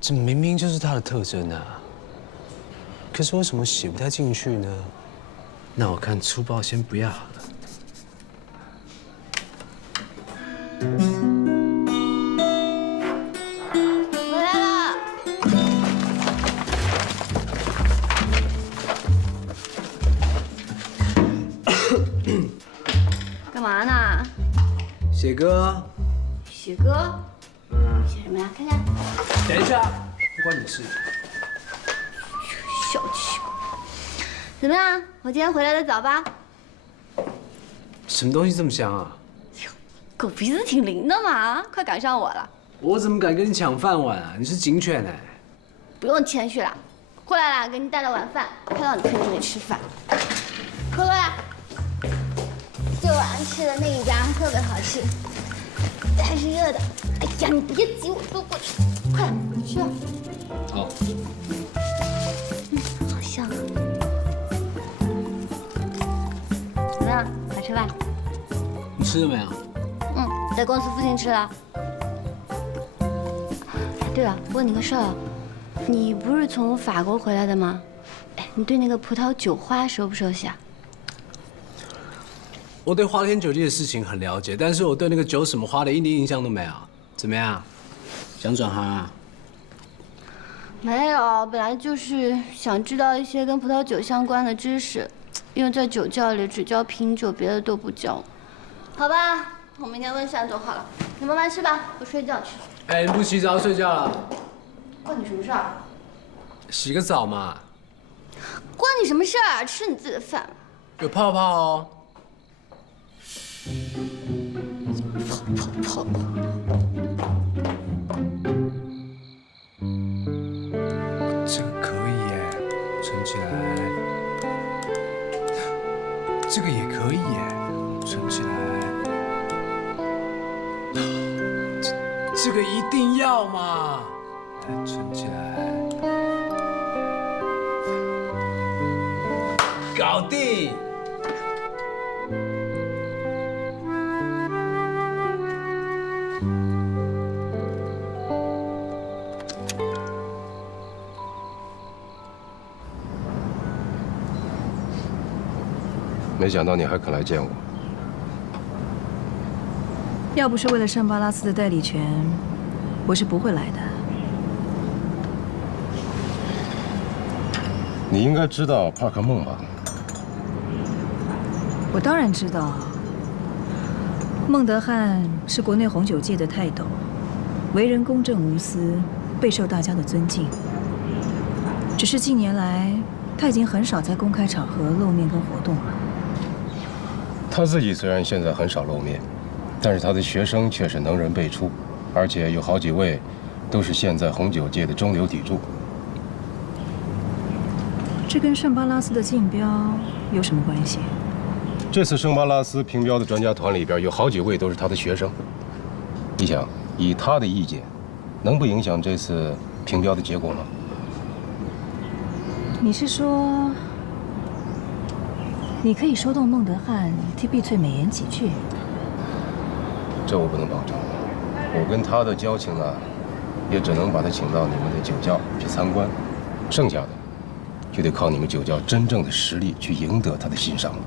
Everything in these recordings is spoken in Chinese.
这明明就是它的特征啊，可是为什么写不太进去呢？那我看粗暴先不要好了。回来了。干嘛呢？写歌。写歌？写什么呀？看看。等一下，不关你的事。小气鬼。怎么样？我今天回来的早吧？什么东西这么香啊？狗鼻子挺灵的嘛，快赶上我了。我怎么敢跟你抢饭碗啊？你是警犬哎！不用谦虚了，过来了，给你带了晚饭，看到你天天没吃饭。快过来，就晚上吃的那一家特别好吃，还是热的。哎呀，你别急，我都过去，快点吃。好。好香啊。怎么样，好吃吧？你吃了没有？在公司附近吃了。哎，对了，问你个事儿，你不是从法国回来的吗？哎，你对那个葡萄酒花熟不熟悉啊？我对花天酒地的事情很了解，但是我对那个酒什么花的一点印象都没有。怎么样？想转行啊？没有，本来就是想知道一些跟葡萄酒相关的知识，因为在酒窖里只教品酒，别的都不教。好吧。我明天问单总好了，你慢慢吃吧，我睡觉去。哎，你不洗澡睡觉了？关你什么事儿？洗个澡嘛。关你什么事儿？吃你自己的饭。有泡泡哦。泡。这个可以耶，存起来。这个也可以耶，存起来。这个一定要嘛，来存起来，搞定。没想到你还肯来见我。要不是为了圣巴拉斯的代理权，我是不会来的。你应该知道帕克梦吧？我当然知道，孟德汉是国内红酒界的泰斗，为人公正无私，备受大家的尊敬。只是近年来，他已经很少在公开场合露面跟活动了。他自己虽然现在很少露面。但是他的学生却是能人辈出，而且有好几位都是现在红酒界的中流砥柱。这跟圣巴拉斯的竞标有什么关系？这次圣巴拉斯评标的专家团里边有好几位都是他的学生。你想，以他的意见，能不影响这次评标的结果吗？你是说，你可以说动孟德汉替碧翠美言几句？这我不能保证，我跟他的交情啊，也只能把他请到你们的酒窖去参观，剩下的就得靠你们酒窖真正的实力去赢得他的欣赏了。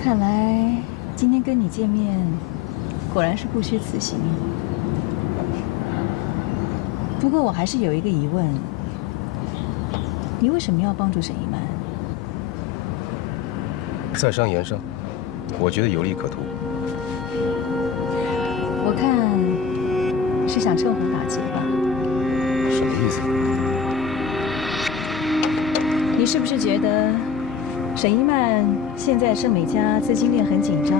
看来今天跟你见面，果然是不虚此行。不过我还是有一个疑问，你为什么要帮助沈一曼？在商言商。我觉得有利可图。我看是想趁火打劫吧？什么意思？你是不是觉得沈一曼现在盛美家资金链很紧张，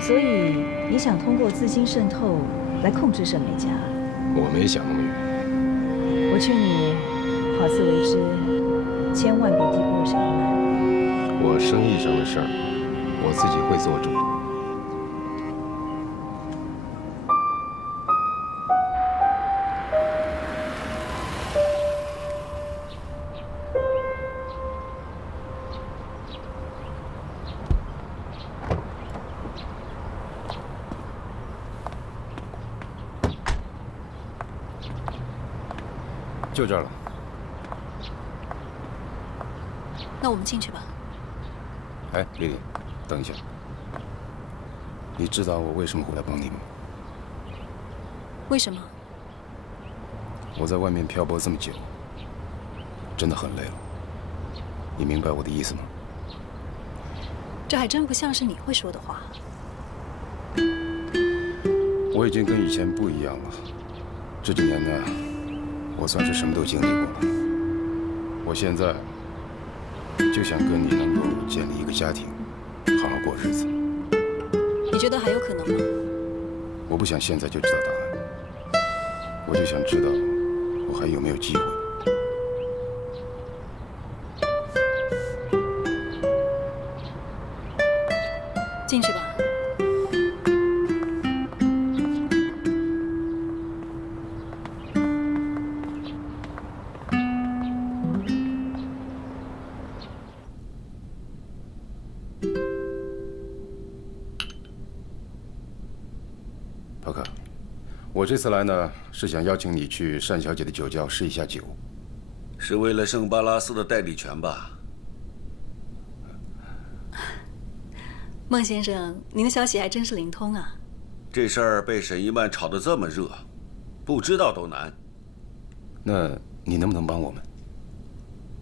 所以你想通过资金渗透来控制盛美家？我没想那么远。我劝你好自为之，千万别低估沈一曼。我生意上的事儿。我自己会做主。就这儿了。那我们进去吧。哎，丽丽，等一下。你知道我为什么会来帮你吗？为什么？我在外面漂泊这么久，真的很累了。你明白我的意思吗？这还真不像是你会说的话。我已经跟以前不一样了。这几年呢，我算是什么都经历过了。我现在就想跟你能够建立一个家庭，好好过日子。你觉得还有可能吗？我不想现在就知道答案，我就想知道我还有没有机会。进去吧。帕克，我这次来呢，是想邀请你去单小姐的酒窖试一下酒。是为了圣巴拉斯的代理权吧？孟先生，您的消息还真是灵通啊！这事儿被沈一曼炒得这么热，不知道都难。那你能不能帮我们？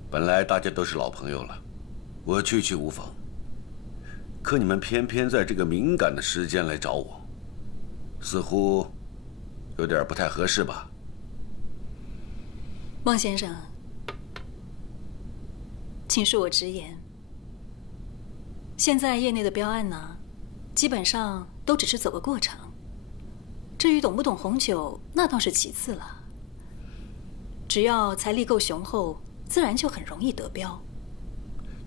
本来大家都是老朋友了，我去无妨。可你们偏偏在这个敏感的时间来找我，似乎有点不太合适吧？孟先生，请恕我直言。现在业内的标案呢，基本上都只是走个过程。至于懂不懂红酒，那倒是其次了。只要财力够雄厚，自然就很容易得标。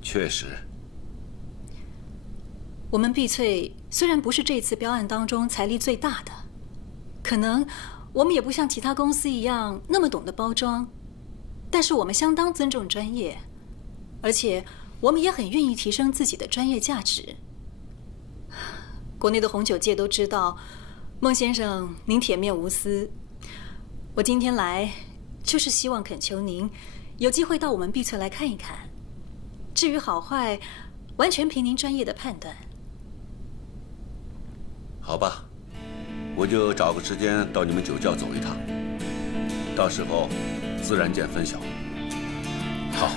确实，我们碧翠虽然不是这次标案当中财力最大的，可能我们也不像其他公司一样那么懂得包装，但是我们相当尊重专业，而且我们也很愿意提升自己的专业价值。国内的红酒界都知道，孟先生您铁面无私。我今天来，就是希望恳求您有机会到我们碧翠来看一看。至于好坏，完全凭您专业的判断。好吧，我就找个时间到你们酒窖走一趟，到时候自然见分晓。好。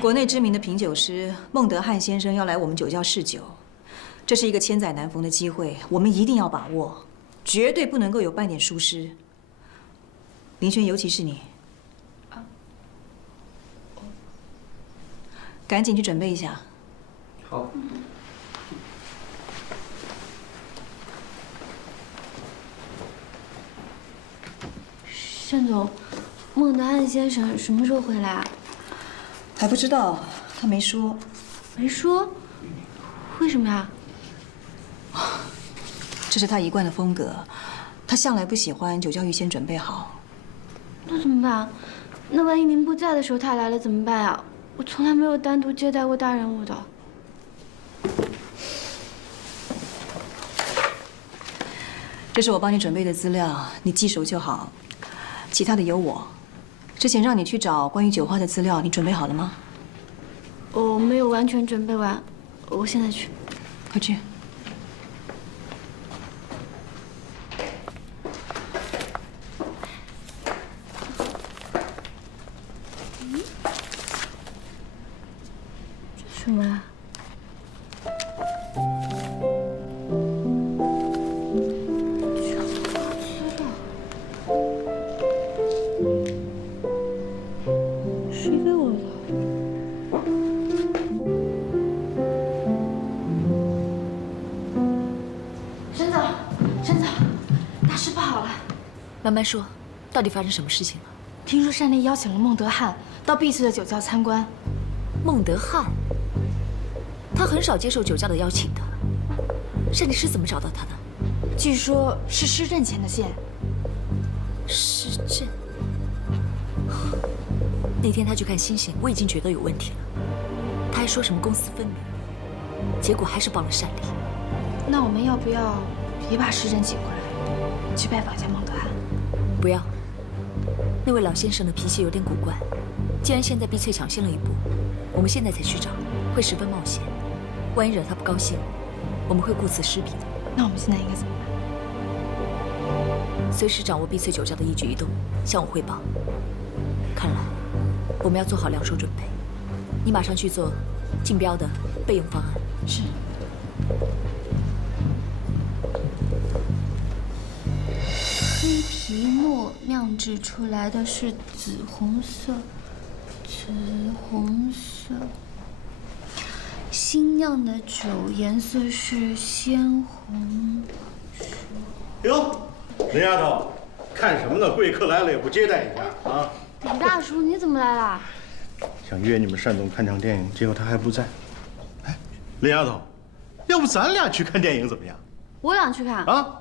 国内知名的品酒师孟德汉先生要来我们酒窖试酒，这是一个千载难逢的机会，我们一定要把握，绝对不能够有半点疏失。林轩，尤其是你，赶紧去准备一下。好。单总，孟德汉先生什么时候回来啊？还不知道，他没说。没说？为什么呀？这是他一贯的风格，他向来不喜欢酒窖预先准备好。那怎么办？那万一您不在的时候他来了怎么办呀？我从来没有单独接待过大人物的。这是我帮你准备的资料，你记熟就好。其他的由我。之前让你去找关于酒花的资料，你准备好了吗？我没有完全准备完，我现在去。快去。这什么啊？慢慢说，到底发生什么事情了？听说单烈邀请了孟德汉到碧翠的酒窖参观。孟德汉，他很少接受酒窖的邀请的。单烈是怎么找到他的？据说是施政牵的线。施政。那天他去看星星，我已经觉得有问题了。他还说什么公私分明，结果还是帮了单烈。那我们要不要也把施政请过来，去拜访一下孟德汉？不要。那位老先生的脾气有点古怪，既然现在碧翠抢先了一步，我们现在才去找，会十分冒险。万一惹他不高兴，我们会顾此失彼的。那我们现在应该怎么办？随时掌握碧翠酒窖的一举一动，向我汇报。看来我们要做好两手准备。你马上去做竞标的备用方案。是。黑皮诺酿制出来的是紫红色，新酿的酒颜色是鲜红。哟，林丫头，看什么呢？贵客来了也不接待一下啊！李大叔，你怎么来了？想约你们单总看场电影，结果他还不在。哎，林丫头，要不咱俩去看电影怎么样？我俩去看啊？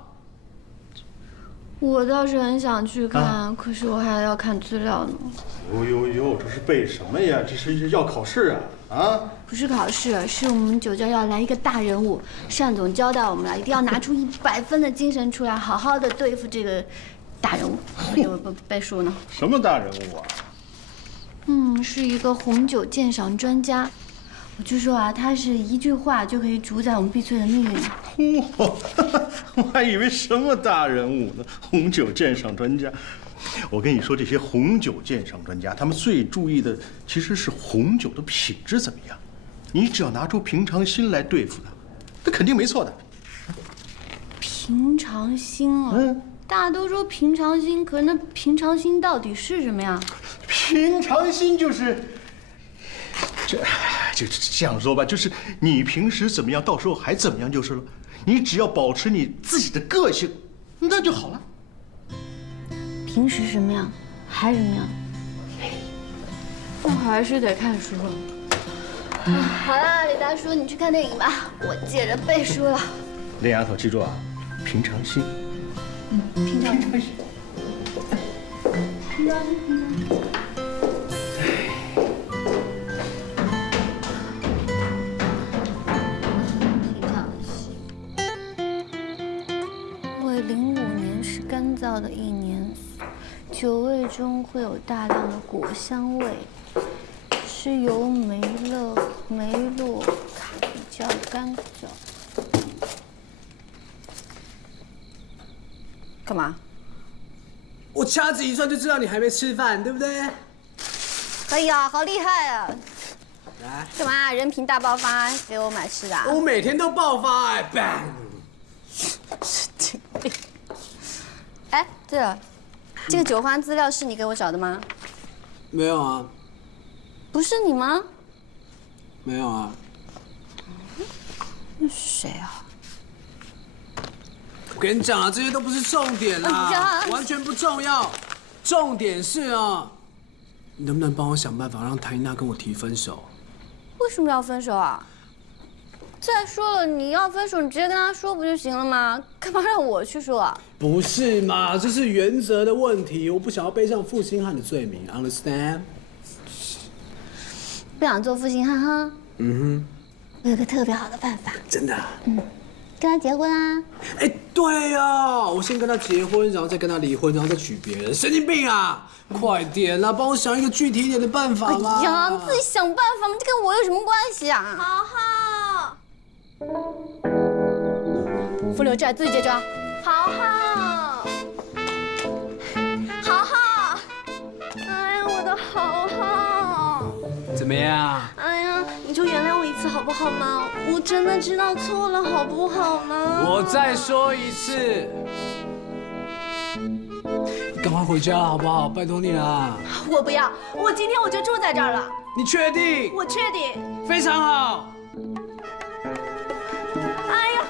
我倒是很想去看，可是我还要看资料呢。哟，这是背什么呀？这是要考试啊！啊？不是考试，是我们酒窖要来一个大人物，单总交代我们了，一定要拿出100分的精神出来，好好的对付这个大人物。我背书呢。什么大人物啊？是一个红酒鉴赏专家。我就说啊，他是一句话就可以主宰我们碧翠的命运。我还以为什么大人物呢？红酒鉴赏专家。我跟你说，这些红酒鉴赏专家，他们最注意的其实是红酒的品质怎么样。你只要拿出平常心来对付它，那肯定没错的。平常心啊，大家都说平常心，可是那平常心到底是什么呀？平常心就是就这样说吧，就是你平时怎么样，到时候还怎么样就是了。你只要保持你自己的个性，那就好了。平时什么样，还什么样？那还是得看书了。好了，李大叔，你去看电影吧，我接着背书了。林丫头，记住啊，平常心。平常心。平常心。05年是干燥的一年，酒味中会有大量的果香味，是由梅洛卡比较干燥。干嘛？我掐指一算就知道你还没吃饭，对不对？哎呀，好厉害啊！来，干嘛？人品大爆发，给我买吃的啊？我每天都爆发哎 ，bang！ 神经病！哎，对了，这个酒花资料是你给我找的吗？没有啊，不是你吗？没有啊。那是谁啊？我跟你讲啊，这些都不是重点啦，完全不重要。重点是啊，你能不能帮我想办法让谭一娜跟我提分手？为什么要分手啊？再说了，你要分手，你直接跟他说不就行了吗？干嘛让我去说啊？不是嘛，这是原则的问题，我不想要背上负心汉的罪名 ，understand？ 不想做负心汉哈？我有个特别好的办法。真的？跟他结婚啊！哎，对呀，我先跟他结婚，然后再跟他离婚，然后再娶别人，神经病啊！快点啦，帮我想一个具体一点的办法啦！哎呀，你自己想办法嘛，这跟我有什么关系啊？豪豪，负流债自己解决。豪豪，豪豪，哎呀，我的豪豪，怎么样？哎呀，你就原谅我一次好不好吗？我真的知道错了，好不好吗？我再说一次，赶快回家好不好？拜托你啦！我不要，我今天我就住在这儿了。你确定？我确定。非常好。哎呀，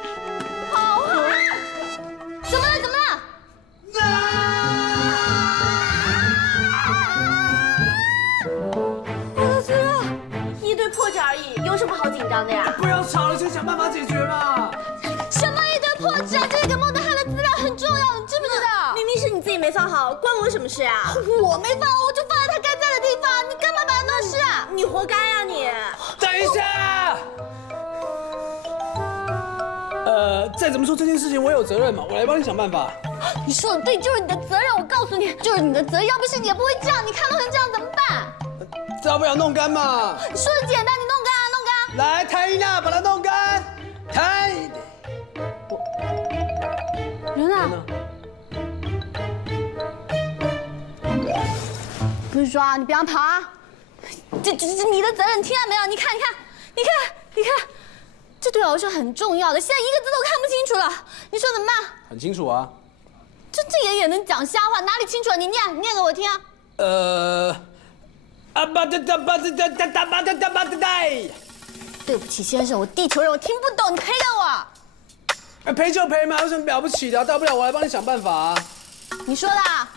豪豪，怎么了？怎么了？我的资料，一堆破纸而已，有什么好紧张的呀？不要吵了，先想办法解决嘛。什么一堆破纸啊！这个孟德汉的资料很重要，你知不知道？明明是你自己没放好，关我什么事啊？我没放，我就放在他该在的地方，你干嘛把它弄湿啊？你活该啊你！等一下。再怎么说这件事情我有责任嘛，我来帮你想办法。你说的对，就是你的责任。我告诉你，就是你的责任。要不是你，也不会这样。你看弄成这样怎么办？大不了弄干嘛。你说的简单，你弄干啊，弄干。来，谭一娜，把它弄干。谭。人呢？不是说啊，你不要跑啊！这你的责任，你听到没有？你看，这对我来说很重要的，现在一个字都看不清楚了，你说怎么办？很清楚啊。这也能讲瞎话？哪里清楚啊？你念给我听啊！对不起，先生，我地球人，我听不懂，你赔给我。赔就赔嘛，有什么了不起的？大不了我来帮你想办法啊。你说的啊。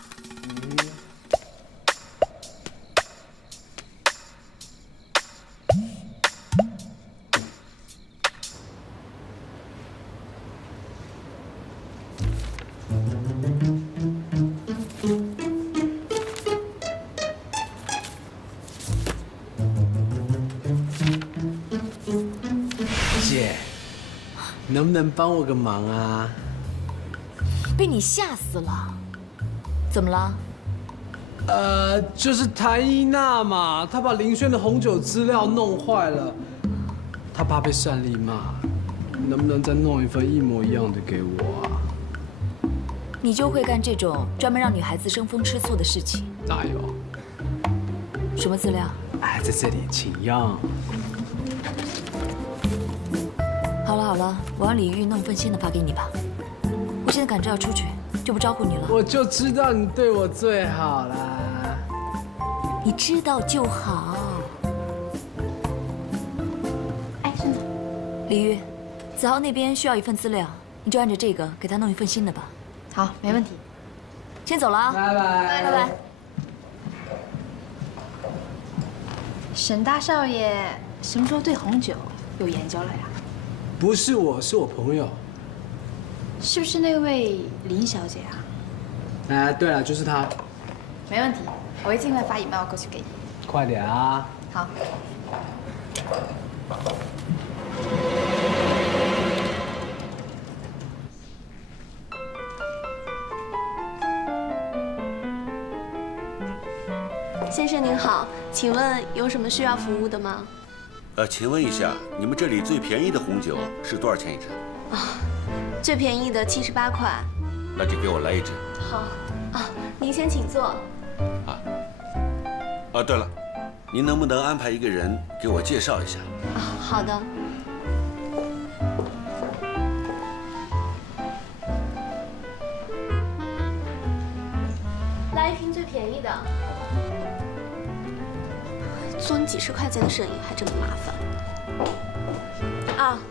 姐，能不能帮我个忙啊？被你吓死了，怎么了？就是谭一娜嘛，她把林轩的红酒资料弄坏了，她怕被善丽骂，能不能再弄一份一模一样的给我啊？你就会干这种专门让女孩子生风吃醋的事情？哪有？什么资料？哎，在这里，请样。好了，我让李玉弄份新的发给你吧。我现在赶着要出去，就不招呼你了。我就知道你对我最好啦。你知道就好。哎，顺子，李玉，子豪那边需要一份资料，你就按着这个给他弄一份新的吧。好，没问题。先走了啊。拜拜。拜拜。沈大少爷什么时候对红酒有研究了呀？不是我，是我朋友。是不是那位林小姐啊？哎，对了，就是她。没问题，我会尽快发 email 过去给你。快点啊！好。先生您好，请问有什么需要服务的吗？请问一下，你们这里最便宜的红酒是多少钱一支？最便宜的78块。那就给我来一支。好啊，您先请坐。对了，您能不能安排一个人给我介绍一下？好的。来一瓶最便宜的。做你几十块钱的生意还这么麻烦。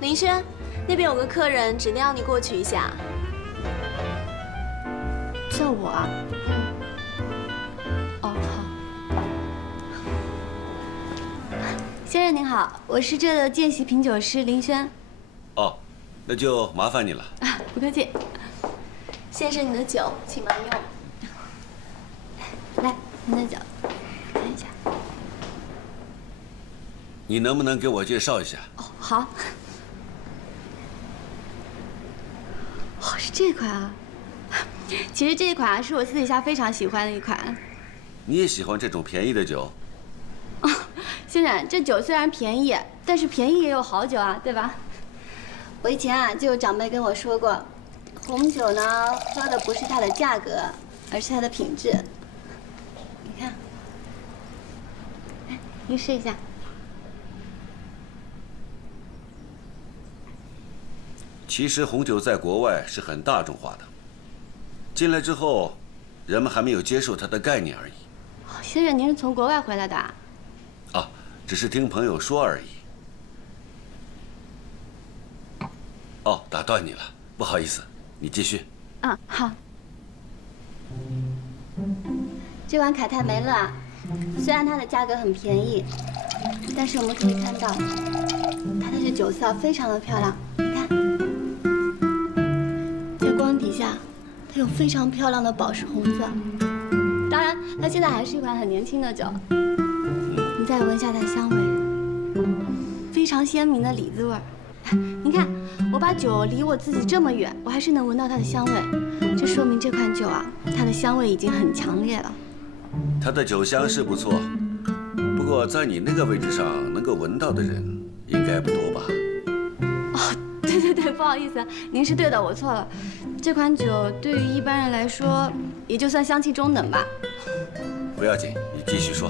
林轩，那边有个客人，指定要你过去一下。叫我啊？好。先生您好，我是这的见习品酒师林轩。那就麻烦你了。不客气。先生，你的酒，请慢用。来，您的酒，看一下。你能不能给我介绍一下？好。是这款啊。其实这一款啊，是我私底下非常喜欢的一款。你也喜欢这种便宜的酒？先生，这酒虽然便宜，但是便宜也有好酒啊，对吧？我以前啊就有长辈跟我说过，红酒呢喝的不是它的价格，而是它的品质。你看，来，你试一下。其实红酒在国外是很大众化的，进来之后，人们还没有接受它的概念而已。先生，您是从国外回来的啊？只是听朋友说而已。打断你了，不好意思，你继续。好。这款凯泰梅勒啊，虽然它的价格很便宜，但是我们可以看到，它的酒色非常的漂亮。你看，在光底下，它有非常漂亮的宝石红色。当然，它现在还是一款很年轻的酒。你再闻一下它的香味，非常鲜明的李子味儿。您看，我把酒离我自己这么远，我还是能闻到它的香味。这说明这款酒啊，它的香味已经很强烈了。它的酒香是不错，不过在你那个位置上能够闻到的人应该不多吧？哦，对，不好意思，您是对的，我错了。这款酒对于一般人来说，也就算香气中等吧。不要紧，你继续说。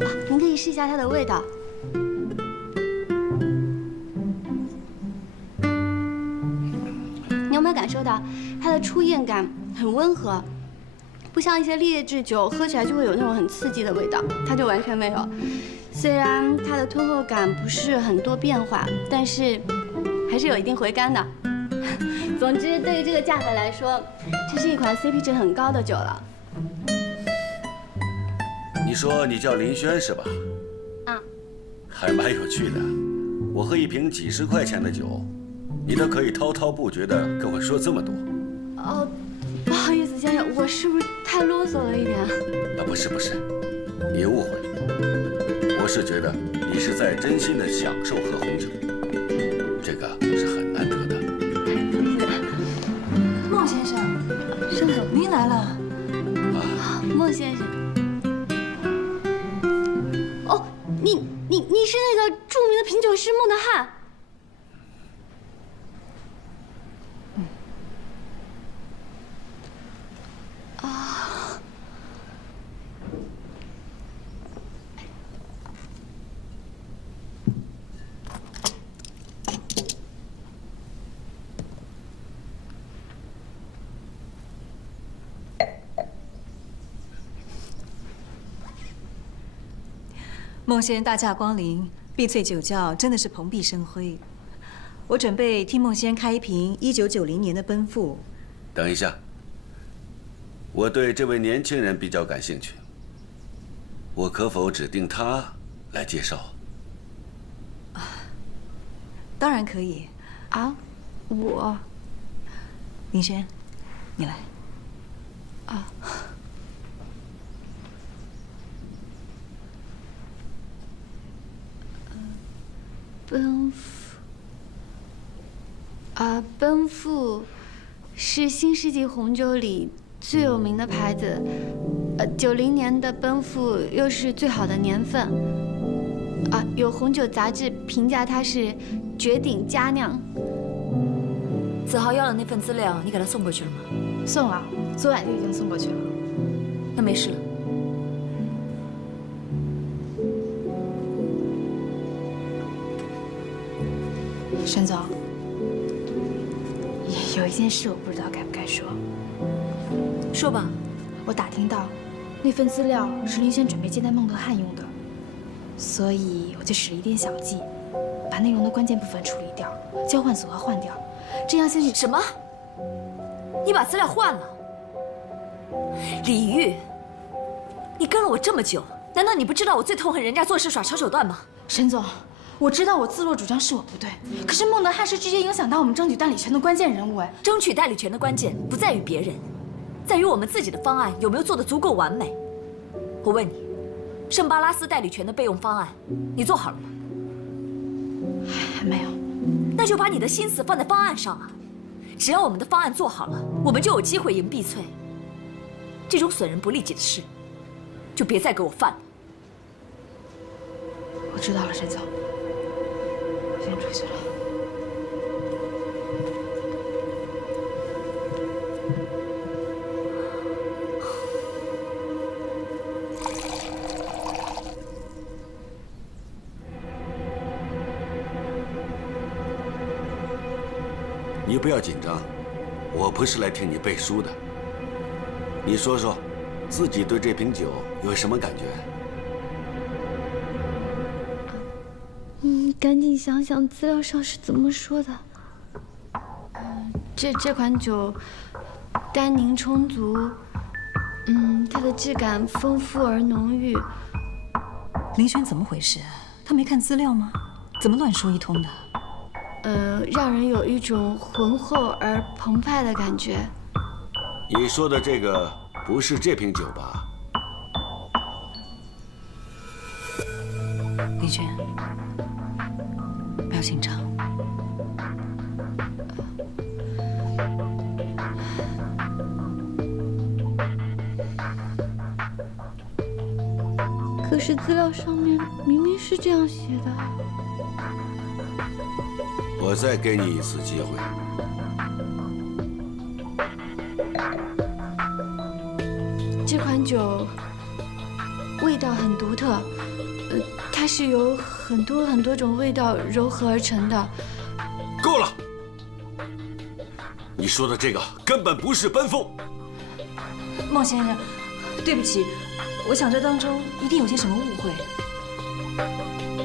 啊，您可以试一下它的味道。你有没有感受到它的出烟感很温和，不像一些劣质酒喝起来就会有那种很刺激的味道，它就完全没有。虽然它的吞后感不是很多变化，但是还是有一定回甘的。总之，对于这个价格来说，这是一款 CP 值很高的酒了。你说你叫林轩是吧？啊，还蛮有趣的。我喝一瓶几10块钱的酒，你都可以滔滔不绝地跟我说这么多。哦，不好意思，先生，我是不是太啰嗦了一点？啊，不是，你误会了。我是觉得你是在真心地享受喝红酒，这个是很难得的。孟先生，盛总，您来了。啊，孟先生。哦，你是那个著名的品酒师孟德汉。孟先生大驾光临，碧翠酒窖真的是蓬荜生辉。我准备替孟先生开一瓶1990年的奔富。等一下，我对这位年轻人比较感兴趣，我可否指定他来介绍？当然可以。啊，我。林轩，你来。啊。奔富。奔富是新世纪红酒里最有名的牌子。90年的奔富又是最好的年份。有红酒杂志评价它是绝顶佳酿。子豪要的那份资料，你给他送过去了吗？送了，昨晚就已经送过去了。那没事了。沈总，有一件事我不知道该不该说。说吧。我打听到，那份资料是林轩准备接待孟德汉用的，所以我就使了一点小计，把内容的关键部分处理掉，交换组合换掉，这样兴许……什么？你把资料换了？李玉，你跟了我这么久，难道你不知道我最痛恨人家做事耍小手段吗？沈总，我知道我自作主张是我不对，可是孟德汉是直接影响到我们争取代理权的关键人物哎。争取代理权的关键不在于别人，在于我们自己的方案有没有做得足够完美。我问你，圣巴拉斯代理权的备用方案，你做好了吗？还没有。那就把你的心思放在方案上啊！只要我们的方案做好了，我们就有机会赢碧翠。这种损人不利己的事，就别再给我犯了。我知道了，沈总，我先出去了。你不要紧张，我不是来听你背书的。你说说，自己对这瓶酒有什么感觉？赶紧想想资料上是怎么说的。这款酒单宁充足，它的质感丰富而浓郁。林轩怎么回事？他没看资料吗？怎么乱说一通的？让人有一种浑厚而澎湃的感觉。你说的这个不是这瓶酒吧？林轩，不要紧张。可是资料上面明明是这样写的。我再给你一次机会。这款酒味道很独特，它是由很多种味道糅合而成的。够了！你说的这个根本不是奔凤。孟先生，对不起，我想这当中一定有些什么误会。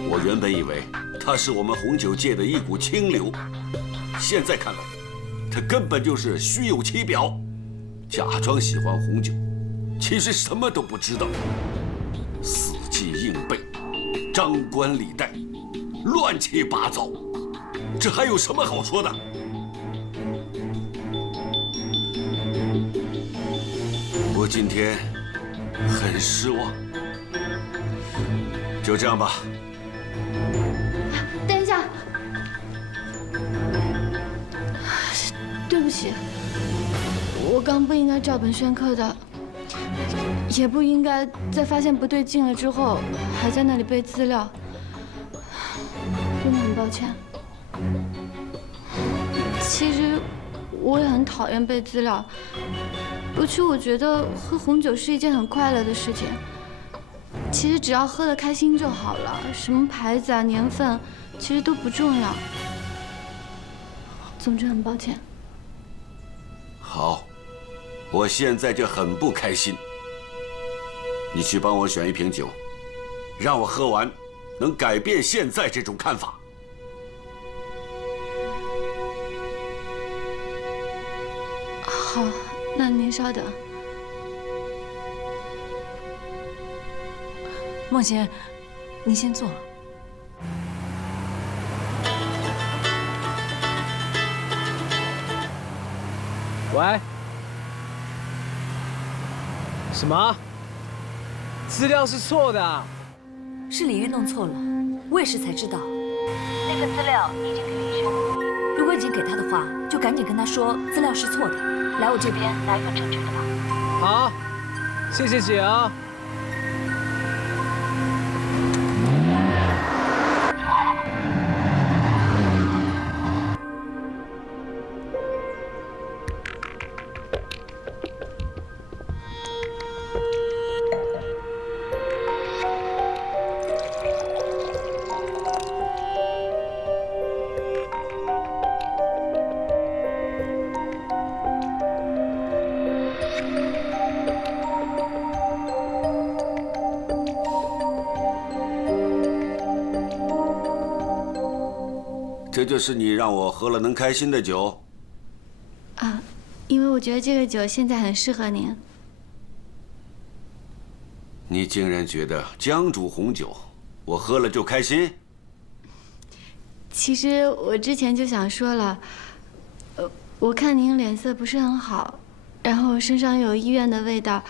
我原本以为他是我们红酒界的一股清流，现在看来，他根本就是虚有其表，假装喜欢红酒，其实什么都不知道，死记硬背，张冠李戴，乱七八糟，这还有什么好说的？我今天很失望，就这样吧。等一下，对不起，我刚不应该照本宣科的，也不应该在发现不对劲了之后还在那里背资料，真的很抱歉。其实我也很讨厌背资料，尤其我觉得喝红酒是一件很快乐的事情。其实只要喝得开心就好了，什么牌子啊、年份，其实都不重要。总之很抱歉。好，我现在就很不开心。你去帮我选一瓶酒，让我喝完，能改变现在这种看法。好，那您稍等。孟先生，您先坐。喂？什么？资料是错的啊？是李玉弄错了，我也是才知道。那份资料你已经给林轩了，如果已经给他的话，就赶紧跟他说资料是错的，来我这边拿一份正确的吧。好，谢谢姐啊。这就是你让我喝了能开心的酒？啊，因为我觉得这个酒现在很适合您。你竟然觉得江煮红酒，我喝了就开心？其实我之前就想说了，我看您脸色不是很好，然后身上有医院的味道，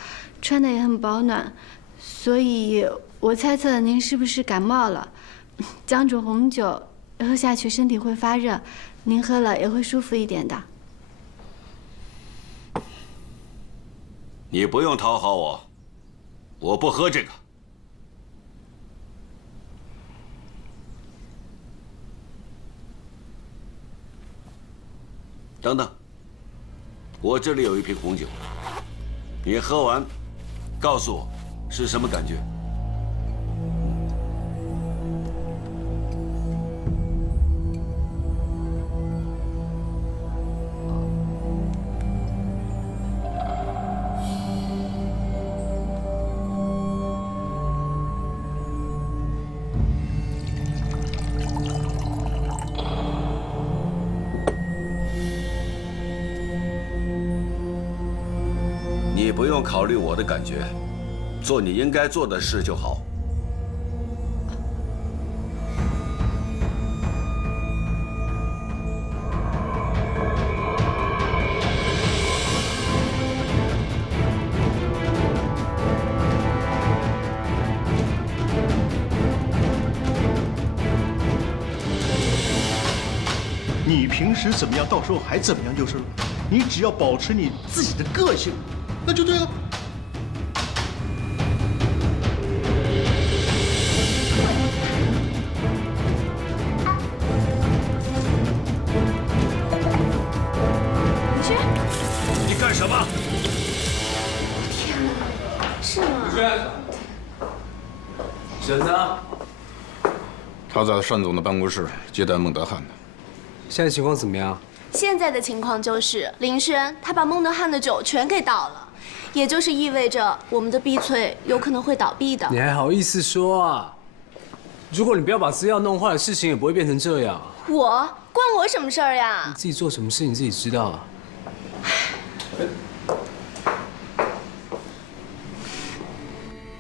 穿的也很保暖，所以我猜测您是不是感冒了？江煮红酒喝下去身体会发热，您喝了也会舒服一点的。你不用讨好我，我不喝这个。等等，我这里有一瓶红酒，你喝完，告诉我是什么感觉。你不用考虑我的感觉，做你应该做的事就好。你平时怎么样，到时候还怎么样就是了。你只要保持你自己的个性，那就对了。轩，人呢？他在单总的办公室接待孟德汉呢。现在情况怎么样？现在的情况就是林轩他把孟德汉的酒全给倒了，也就是意味着我们的碧翠有可能会倒闭的。你还好意思说啊？如果你不要把资料弄坏，事情也不会变成这样。关我什么事儿呀？你自己做什么事你自己知道啊。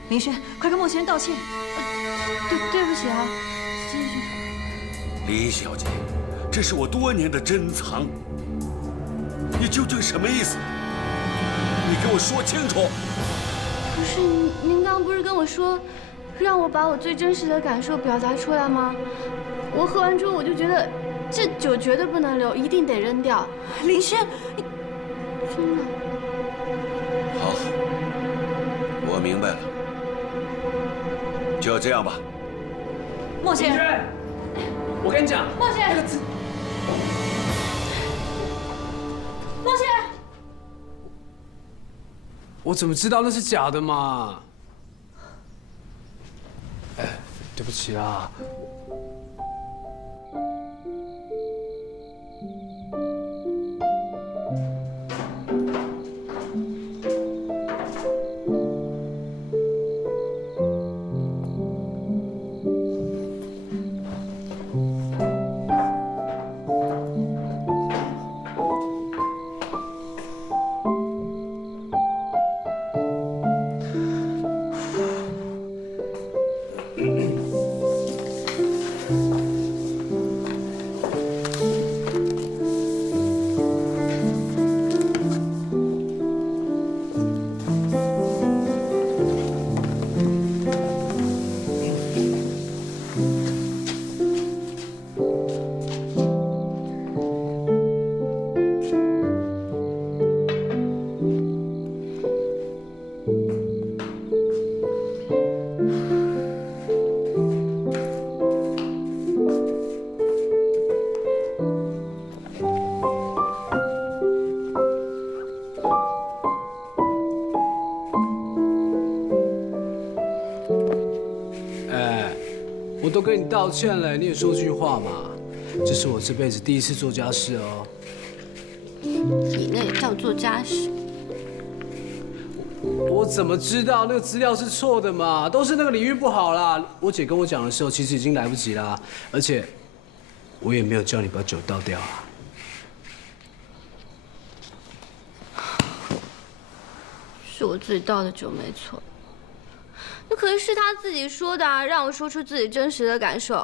林轩，快跟孟先生道歉。对不起啊，继续。李小姐，这是我多年的珍藏，你究竟什么意思？你给我说清楚。可是您刚刚不是跟我说，让我把我最真实的感受表达出来吗？我喝完之后我就觉得，这酒绝对不能留，一定得扔掉。林轩，你真的。好，我明白了，就这样吧。孟先生，我跟你讲，孟先生，孟先生，我怎么知道那是假的嘛？哎，对不起啊。我都跟你道歉了，你也说句话嘛。这是我这辈子第一次做家事哦。你那也叫做家事？我怎么知道那个资料是错的嘛？都是那个李玉不好啦。我姐跟我讲的时候，其实已经来不及啦。而且，我也没有叫你把酒倒掉啊。是我自己倒的酒没错。那可是他自己说的啊，让我说出自己真实的感受。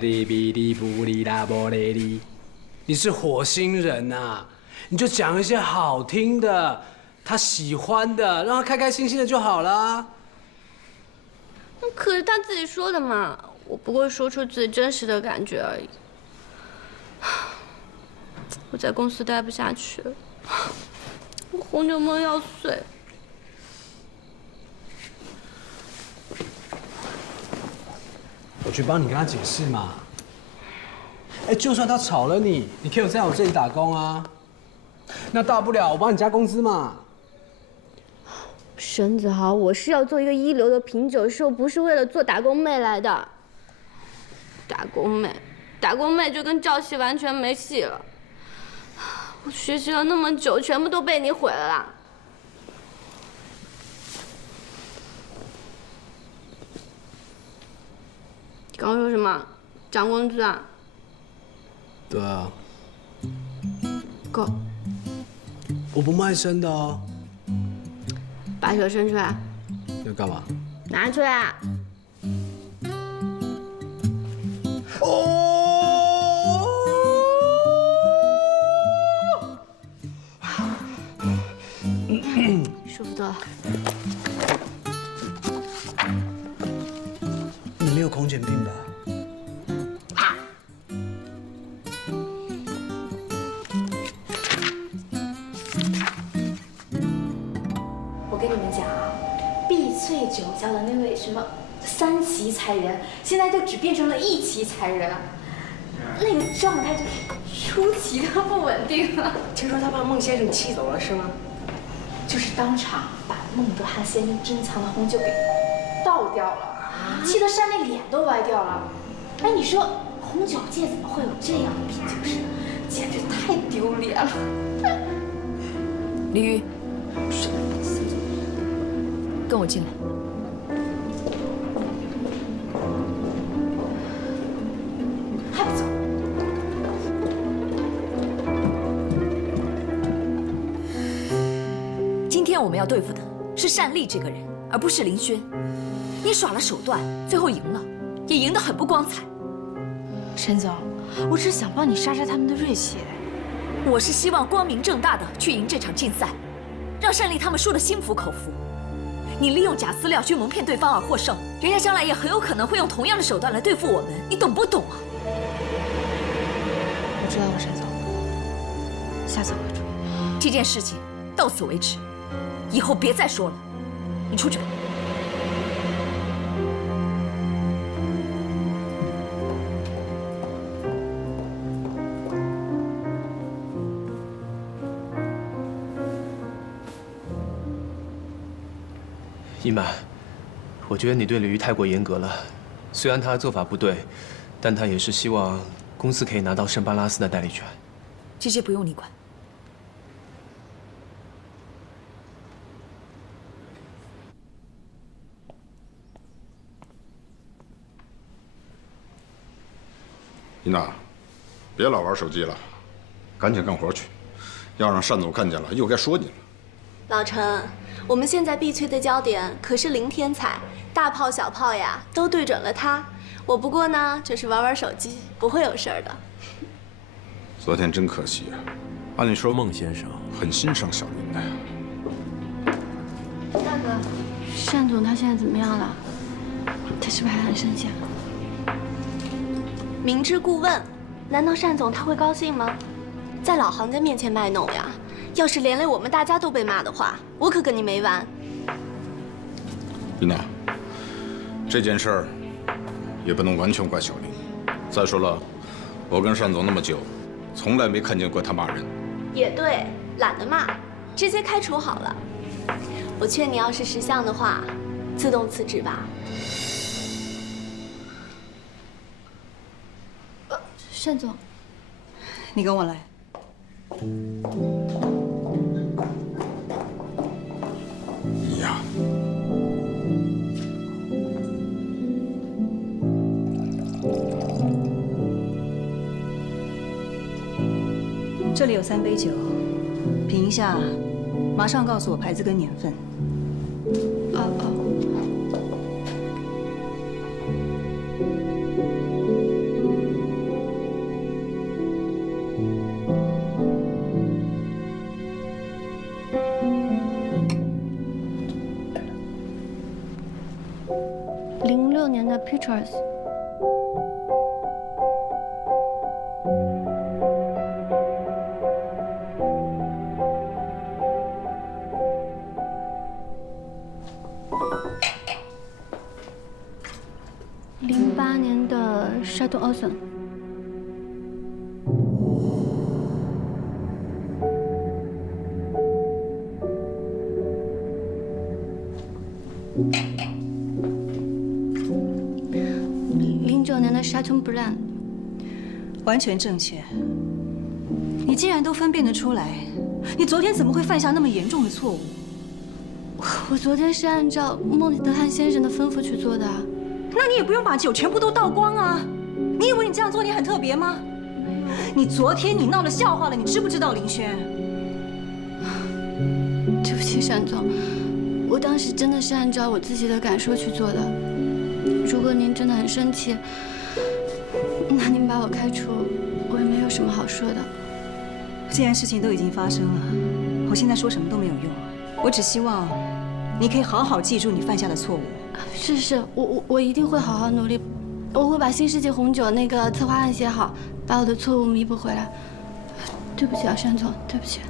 哩比哩布哩啦波哩哩，你是火星人呐，你就讲一些好听的，他喜欢的，让他开开心心的就好啦。那可是他自己说的嘛，我不过说出自己真实的感觉而已。我在公司待不下去了，我红酒梦要碎。我去帮你跟他解释嘛。哎，就算他炒了你，你可以在我这里打工啊。那大不了我帮你加工资嘛。沈子豪，我是要做一个一流的品酒师，我不是为了做打工妹来的。打工妹就跟赵熙完全没戏了。我学习了那么久，全部都被你毁了啦。你刚刚说什么？涨工资啊？对啊。够。我不卖身的哦。把手伸出来。要干嘛？拿出来。哦。舒服多了。你没有狂犬病吧？我跟你们讲啊，碧翠酒窖的那位什么3期才人，现在就只变成了1期才人，那个状态就是出奇的不稳定了。听说他把孟先生气走了是吗？就是当场把孟德汉先生珍藏的红酒给倒掉了，气得山里脸都歪掉了。哎，你说红酒界怎么会有这样的品酒师？简直太丢脸了。李玉，跟我进来。还不走？今天我们要对付的是单丽这个人，而不是林轩。你耍了手段，最后赢了，也赢得很不光彩。沈总，我只是想帮你杀杀他们的锐气。我是希望光明正大的去赢这场竞赛，让单丽他们输得心服口服。你利用假资料去蒙骗对方而获胜，人家将来也很有可能会用同样的手段来对付我们，你懂不懂啊？我知道了，沈总，下次我会注意。这件事情到此为止，以后别再说了。你出去吧。一满，我觉得你对李玉太过严格了。虽然他做法不对，但他也是希望公司可以拿到圣巴拉斯的代理权。这些不用你管。伊娜，别老玩手机了，赶紧干活去，要让单总看见了，又该说你了。老陈，我们现在碧翠的焦点可是林天彩，大炮小炮呀都对准了他。我不过呢，就是玩玩手机，不会有事儿的。昨天真可惜啊，按理说孟先生很欣赏小林的呀。大哥，单总他现在怎么样了？他是不是还很生气啊？明知故问，难道单总他会高兴吗？在老行家面前卖弄呀！要是连累我们大家都被骂的话，我可跟你没完。丽娜，这件事儿也不能完全怪小林。再说了，我跟单总那么久，从来没看见过他骂人。也对，懒得骂，直接开除好了。我劝你，要是识相的话，自动辞职吧。单总，你跟我来。呀，这里有3杯酒，品一下，马上告诉我牌子跟年份。06年的 Pictures。08年的 Chateau Austin。09年的 Chateau Blanc。完全正确。你既然都分辨得出来，你昨天怎么会犯下那么严重的错误？我昨天是按照孟德汉先生的吩咐去做的。那你也不用把酒全部都倒光啊！你以为你这样做你很特别吗？你昨天你闹了笑话了，你知不知道，林轩？对不起，单总，我当时真的是按照我自己的感受去做的。如果您真的很生气，那您把我开除，我也没有什么好说的。既然事情都已经发生了，我现在说什么都没有用。我只希望你可以好好记住你犯下的错误。是，我一定会好好努力，我会把新世纪红酒那个策划案写好，把我的错误弥补回来。对不起啊，单总，对不起。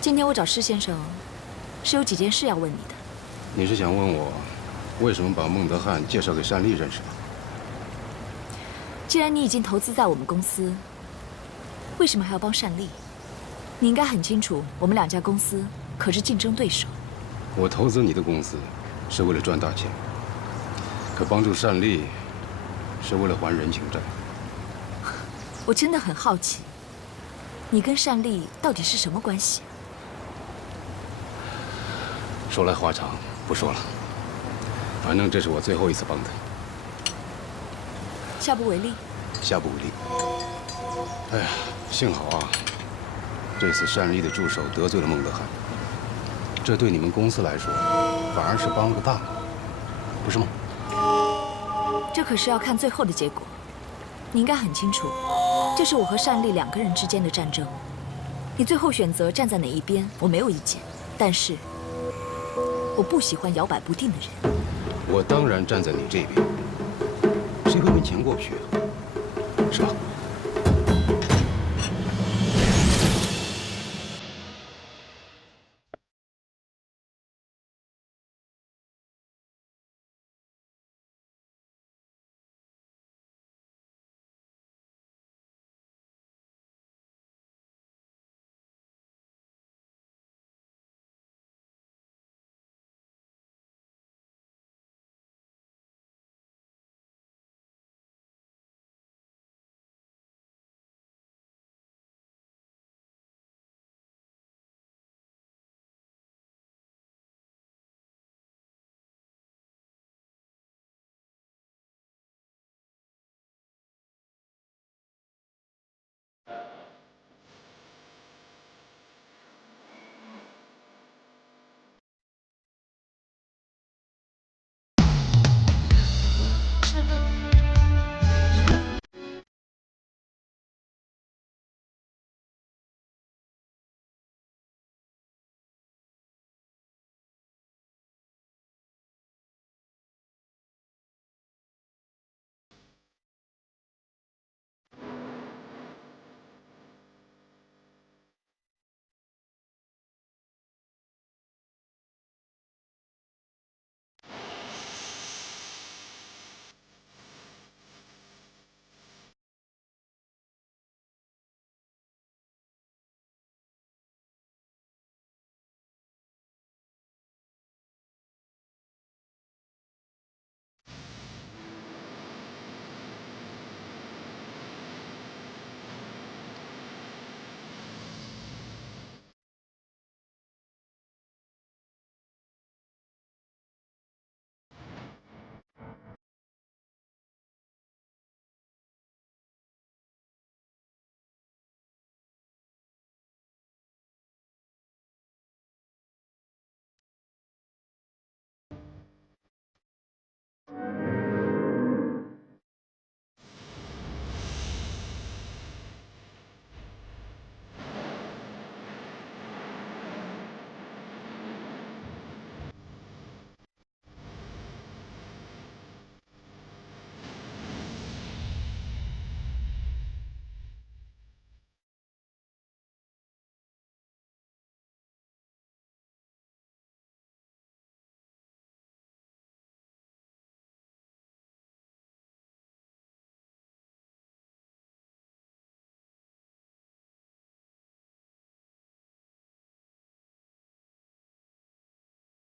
今天我找施先生，是有几件事要问你的。你是想问我，为什么把孟德汉介绍给单丽认识吗？既然你已经投资在我们公司，为什么还要帮单丽？你应该很清楚，我们2家公司可是竞争对手。我投资你的公司，是为了赚大钱；可帮助单丽，是为了还人情债。我真的很好奇，你跟单丽到底是什么关系？说来话长，不说了。反正这是我最后一次帮他，下不为例。下不为例。哎呀，幸好啊，这次单丽的助手得罪了孟德汉，这对你们公司来说，反而是帮个大忙，不是吗？这可是要看最后的结果。你应该很清楚，这是我和单丽2个人之间的战争。你最后选择站在哪一边，我没有意见，但是我不喜欢摇摆不定的人。我当然站在你这边，谁会跟钱过不去啊？是吧？